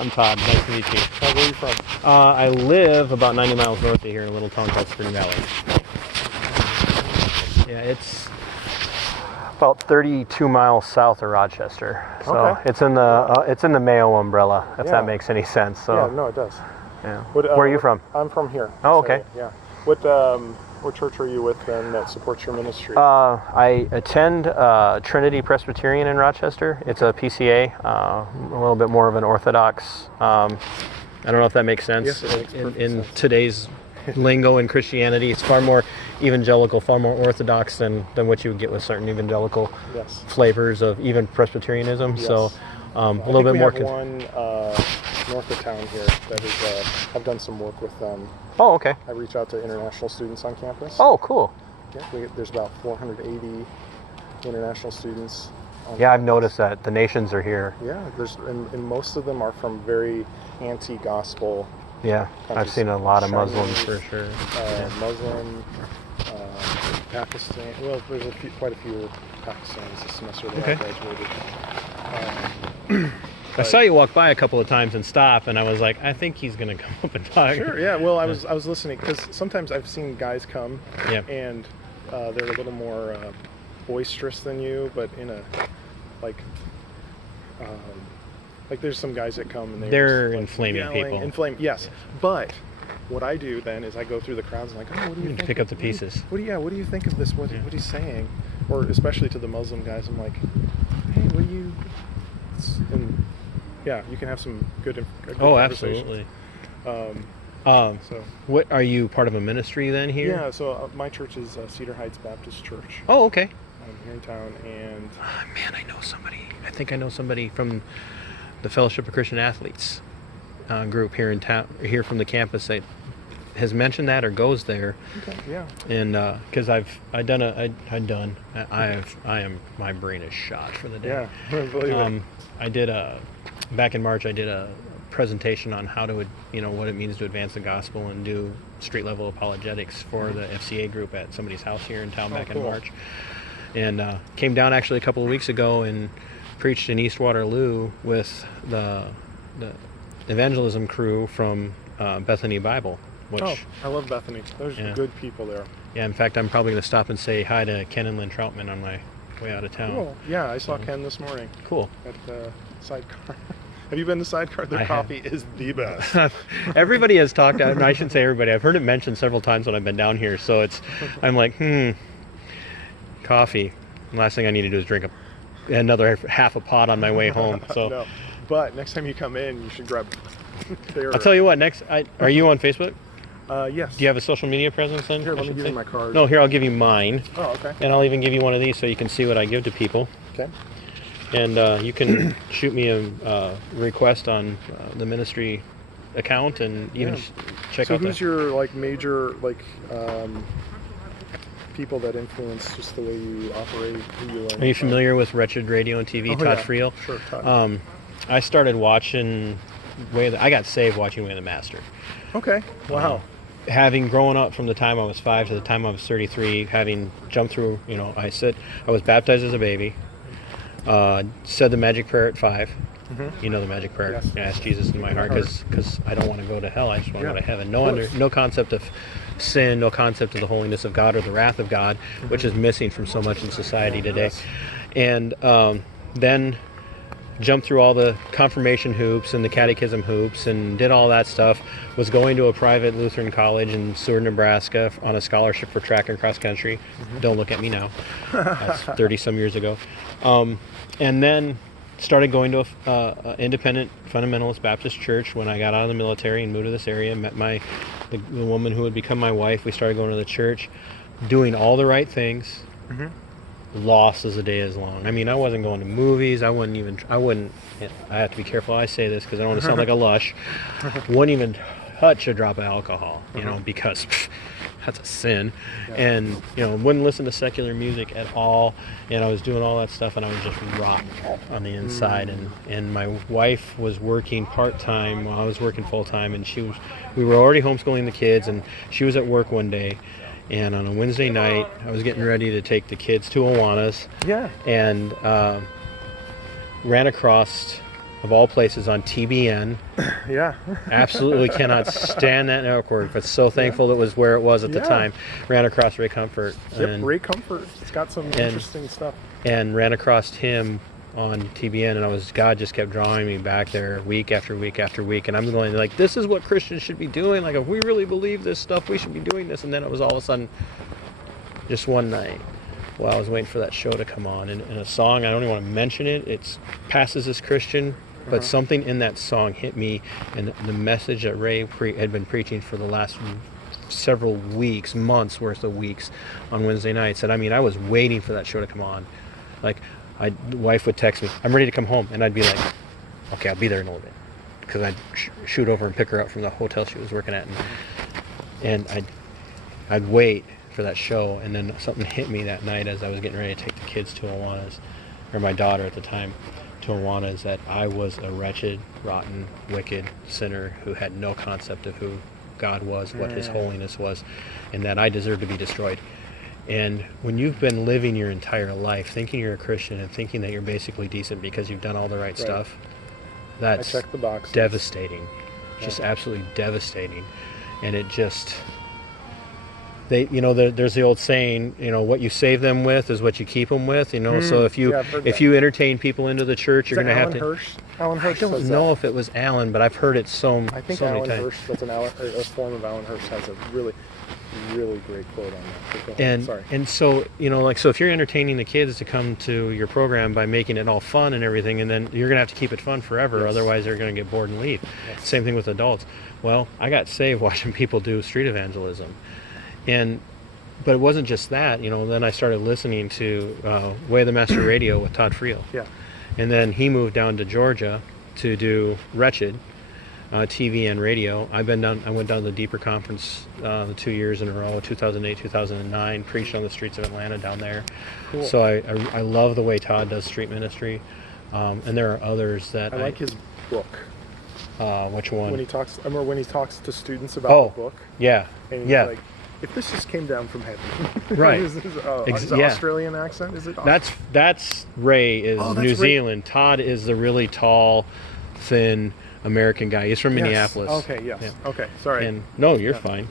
I'm Todd. Nice to meet you. Where are you from? I live about 90 miles north of here in a little town called Spring Valley. Yeah, it's about 32 miles south of Rochester. So Okay. it's in the Mayo umbrella, if that makes any sense. So yeah, no, it does. yeah. Where are you from? I'm from here. Oh, okay. So, yeah. What church are you with then that supports your ministry? I attend Trinity Presbyterian in Rochester. It's a PCA, a little bit more of an Orthodox. I don't know if that makes sense. Yes, it makes in sense. Today's lingo in Christianity, it's far more evangelical, far more Orthodox than what you would get with certain evangelical flavors of even Presbyterianism. Yes. So a little bit more. We have one north of town here that is. I've done some work with them. Oh, okay. I reach out to international students on campus. Oh, cool. Yeah, there's about 480 international students. Yeah, I've noticed that the nations are here. Yeah, and most of them are from very anti-gospel. Yeah, I've seen a lot of Muslims for sure. Muslim, Pakistan. Well, there's quite a few Pakistanis this semester that I graduated. I saw you walk by a couple of times and stop, and I was like, I think he's going to come up and talk. Sure, yeah. Well, I was listening because sometimes I've seen guys come, and they're a little more boisterous than you, but in a like there's some guys that come and they're just, inflaming people. Yes. But what I do then is I go through the crowds and like, oh, what do you think? Pick up the pieces. What do you think of this? What he's saying? Or especially to the Muslim guys, I'm like, hey, what do you? And yeah, you can have some good absolutely. So, what are you part of a ministry then here? Yeah, so my church is Cedar Heights Baptist Church. Oh, okay. I'm here in town, and man, I know somebody. I think I know somebody from the Fellowship of Christian Athletes group here in town, here from the campus that has mentioned that or goes there. Okay, yeah. And because my brain is shot for the day. Yeah, I believe it. I did back in March. I did a presentation on how to, what it means to advance the gospel and do street level apologetics for the FCA group at somebody's house here in town back in March. And came down actually a couple of weeks ago and preached in East Waterloo with the evangelism crew from Bethany Bible. Which, I love Bethany. There's good people there. Yeah, in fact, I'm probably going to stop and say hi to Ken and Lynn Troutman on my way out of town. Cool. Yeah, I saw Ken this morning. Cool. At Sidecar. Have you been to Sidecar? Their coffee is the best. Everybody has talked, and I shouldn't say everybody, I've heard it mentioned several times when I've been down here, so I'm like, coffee. The last thing I need to do is drink another half a pot on my way home. So, no. But next time you come in, you should grab I'll tell you what, are you on Facebook? Yes. Do you have a social media presence then? Here, let me give you my card. No, here, I'll give you mine. Oh, okay. And I'll even give you one of these so you can see what I give to people. Okay. And you can shoot me a request on the ministry account and even check out. So who's your major people that influence just the way you operate, who you are? Are you familiar with Wretched Radio and TV, Todd Friel? Sure, Todd. I started watching I got saved watching Way of the Master. Okay. Wow. Having grown up from the time I was 5 to the time I was 33, having jumped through, I was baptized as a baby, said the magic prayer at 5. Mm-hmm. You know the magic prayer. Yes. I asked Jesus in my heart because I don't want to go to hell. I just want to go to heaven. No concept of sin, no concept of the holiness of God or the wrath of God, which is missing from so much in society today. Yes. And then jumped through all the confirmation hoops and the catechism hoops and did all that stuff. Was going to a private Lutheran college in Seward, Nebraska on a scholarship for track and cross country. Mm-hmm. Don't look at me now. That's 30 some years ago. And then started going to a independent fundamentalist Baptist church when I got out of the military and moved to this area. Met the woman who would become my wife. We started going to the church, doing all the right things. Mm-hmm. Lost as the day is long. I mean, I wasn't going to movies. I have to be careful how I say this because I don't want to sound like a lush. Wouldn't even touch a drop of alcohol, because that's a sin. Yeah. And, wouldn't listen to secular music at all. And I was doing all that stuff and I was just rotten on the inside. And my wife was working part-time while I was working full-time, and we were already homeschooling the kids, and she was at work one day. And on a Wednesday night, I was getting ready to take the kids to Awana's. Yeah. And ran across of all places, on TBN. Yeah. Absolutely cannot stand that network, but so thankful it was where it was at the time. Ran across Ray Comfort. Yep, Ray Comfort. It's got some interesting stuff. And ran across him on TBN, and God just kept drawing me back there week after week after week, and I'm going like, this is what Christians should be doing. Like, if we really believe this stuff, we should be doing this. And then it was all of a sudden, just one night, while I was waiting for that show to come on, and a song, I don't even want to mention it, it's Passes as Christian, but something in that song hit me, and the message that Ray had been preaching for the last several weeks, months worth of weeks on Wednesday nights. And I mean, I was waiting for that show to come on. Like, the wife would text me, I'm ready to come home, and I'd be like, okay, I'll be there in a little bit, because I'd shoot over and pick her up from the hotel she was working at, and I'd wait for that show, and then something hit me that night as I was getting ready to take the kids to Awana's, or my daughter at the time, to Awana's, that I was a wretched, rotten, wicked sinner who had no concept of who God was, what His holiness was, and that I deserved to be destroyed. And when you've been living your entire life thinking you're a Christian and thinking that you're basically decent because you've done all the right stuff, that's I check the box. Devastating. Just absolutely devastating. And it just, there's the old saying, what you save them with is what you keep them with, so if you entertain people into the church, you're going to have to. Alan Hirsch. I don't know if it was Alan, but I've heard it so many times. I think Alan Hirsch, that's a form of Alan Hirsch, has a really great quote on that. Sorry. And so, so if you're entertaining the kids to come to your program by making it all fun and everything, and then you're going to have to keep it fun forever, otherwise they're going to get bored and leave. Same thing with adults. Well, I got saved watching people do street evangelism. But it wasn't just that, then I started listening to Way of the Master Radio with Todd Friel. Yeah. And then he moved down to Georgia to do Wretched, TV and radio. I went down to the Deeper Conference 2 years in a row, 2008, 2009, preached on the streets of Atlanta down there. Cool. So I love the way Todd does street ministry. And there are others that I like his book. Which one? I remember when he talks to students about the book. Yeah. And he's like, if this just came down from heaven. Right. His Australian accent? Is it? That's Ray is New Zealand. Todd is the really tall, thin American guy. He's from Minneapolis. Okay, yes. Yeah. Okay, sorry. And no, you're fine.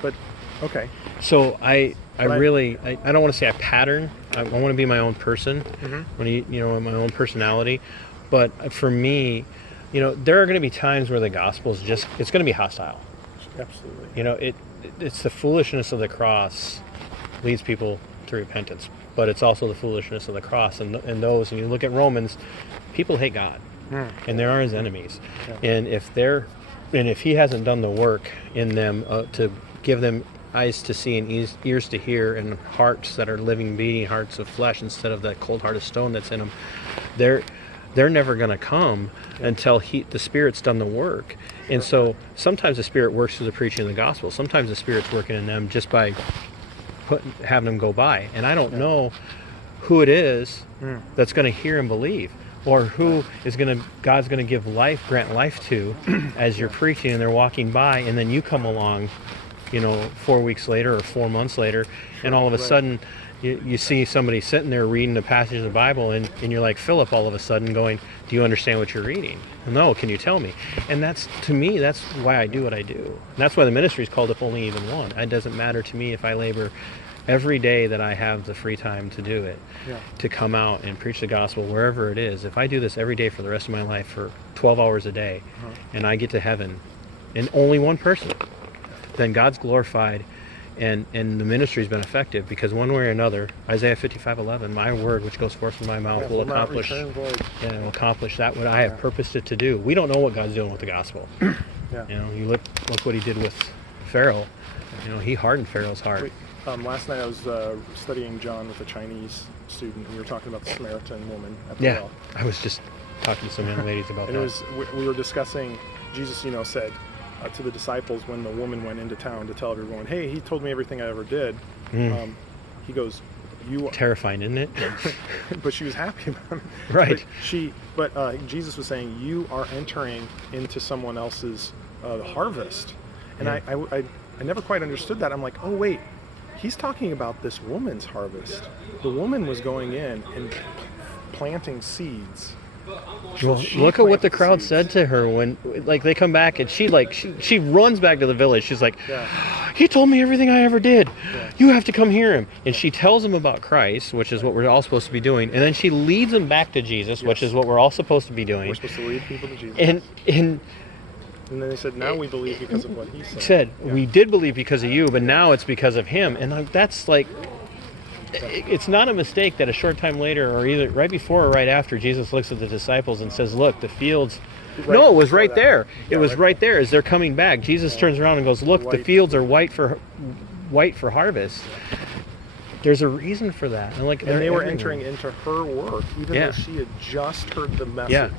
But, okay. So I don't want to say I pattern. I want to be my own person, my own personality. But for me, there are going to be times where the gospel is it's going to be hostile. Absolutely. It's the foolishness of the cross leads people to repentance, but it's also the foolishness of the cross. And you look at Romans, people hate God, and they are His enemies. Yeah. And if He hasn't done the work in them to give them eyes to see and ears to hear and hearts that are living, beating hearts of flesh instead of that cold heart of stone that's in them, they're never going to come until the Spirit's done the work. And so sometimes the Spirit works through the preaching of the gospel. Sometimes the Spirit's working in them just by having them go by. And I don't know who it is that's going to hear and believe, or who God's going to give grant life to as you're preaching and they're walking by, and then you come along, 4 weeks later or 4 months later, and all of a sudden you see somebody sitting there reading a passage of the Bible, and you're like Philip all of a sudden going, do you understand what you're reading? No, can you tell me? And that's why I do what I do. And that's why the ministry is called If Only Even One. It doesn't matter to me if I labor every day that I have the free time to do it, to come out and preach the gospel wherever it is. If I do this every day for the rest of my life for 12 hours a day, and I get to heaven, and only one person, then God's glorified. And the ministry's been effective, because one way or another, Isaiah 55:11, my word which goes forth from my mouth will accomplish that what I have purposed it to do. We don't know what God's doing with the gospel. You look what He did with Pharaoh. He hardened Pharaoh's heart. Last night I was studying John with a Chinese student, and we were talking about the Samaritan woman at the well. I was just talking to some young ladies about that. We were discussing, Jesus, said to the disciples when the woman went into town to tell everyone, hey, He told me everything I ever did. He goes, terrifying, isn't it? But she was happy about it. Right. But Jesus was saying, you are entering into someone else's harvest. And I never quite understood that. I'm like, oh wait, He's talking about this woman's harvest. The woman was going in and planting seeds Well, she look at what the planted the crowd seeds. said to her when, like, they come back and she runs back to the village. She's like, Yeah. he told me everything I ever did. Yeah. You have to come hear him. And she tells them about Christ, which is what we're all supposed to be doing. And then she leads them back to Jesus, which Yes. is what we're all supposed to be doing. We're supposed to lead people to Jesus. And And then they said, now we believe because of what he said. said, Yeah. we did believe because of you, but now it's because of him. And like, that's like, it's not a mistake that a short time later, or either right before or right after, Jesus looks at the disciples and says, look, the fields. Right No, it was before right that. there. It Yeah, was right right there as they're coming back. Jesus turns around and goes, look, the White. fields are white for harvest. There's a reason for that. And like, And they were everywhere. entering into her work, even Yeah. though she had just heard the message. Yeah.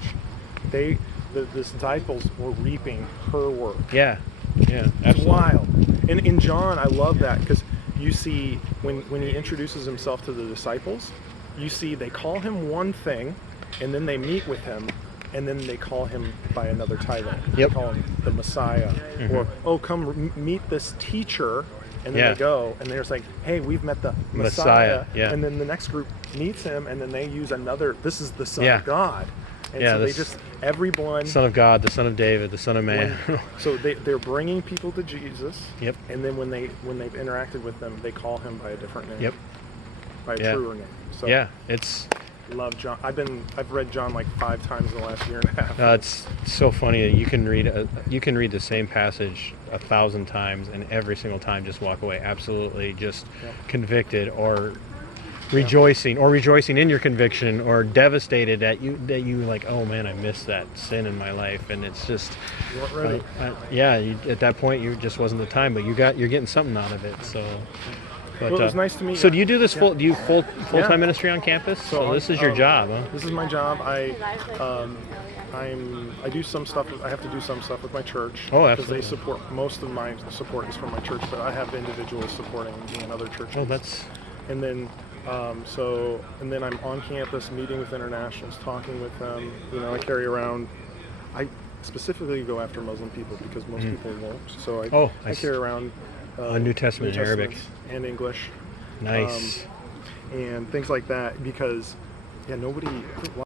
The disciples were reaping her work. Yeah, yeah, It's absolutely. wild. And in John, I love that because you see when he introduces himself to the disciples, you see they call him one thing, and then they meet with him, and then they call him by another title. Yep. They call him the Messiah, or oh, come meet this teacher. And then Yeah. they go, and they're just like, hey, we've met the Messiah, yeah. And then the next group meets him, and then they use another, this is the Son Yeah. of God. And Yeah, so they this- just, everyone, Son of God, the Son of David, the Son of Man. so they're bringing people to Jesus. Yep. And then when they've interacted with them, they call him by a different name. Yep. By a Yeah. truer name. So Yeah, it's love John. I've read John like 5 times in the last year and a half. it's so funny that you can read the same passage 1,000 times and every single time just walk away absolutely just Yep. convicted or rejoicing in your conviction or devastated that you like, oh man, I missed that sin in my life. And it's just You weren't ready. at that point you just wasn't the time, but you're getting something out of it. So but, Well, it was nice to meet so you. do you do this Yeah. do you full-time Yeah. ministry on campus? So this is your um, job, huh? This is my job. I do some stuff. I have to do some stuff with my church. Oh, Because they absolutely. support, most of my support is from my church, but I have individuals supporting me in other churches. Oh, that's And then, and then I'm on campus meeting with internationals, talking with them. You know, I carry around. I specifically go after Muslim people because most people won't. So I I carry around New Testament and Arabic. and English. nice. And things like that because, yeah, nobody. I think